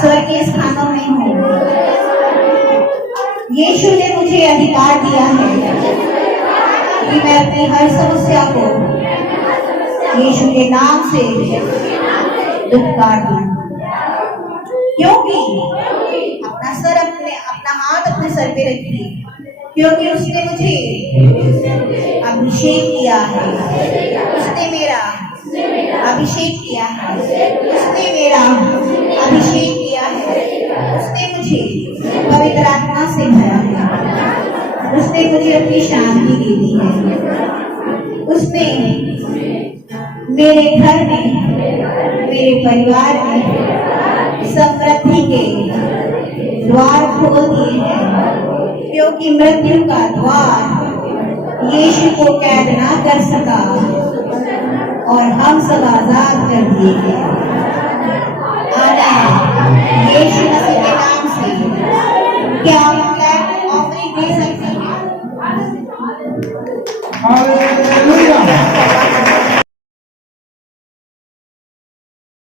स्वर्गीय स्थानों में हूँ। यीशु ने मुझे अधिकार दिया है कि मैं अपनी हर समस्या को यीशु के नाम से दुष्कार दूं। क्योंकि अपना हाथ अपने सर पे रखिए, क्योंकि उसने मुझे अभिषेक किया है, उसने मेरा अभिषेक किया है, उसने मेरा अभिषेक किया है, उसने मुझे पवित्र आत्मा से भरा है, उसने मुझे अपनी शांति दे दी है, उसने मेरे घर में, मेरे परिवार में समृद्धि के द्वार खोल दिए हैं। क्योंकि मृत्यु का द्वार यीशु को कैद ना कर सका और हम सब आजाद कर दिए गए। यीशु मसीह के नाम से क्या आप ऑफरिंग दे सकते हैं?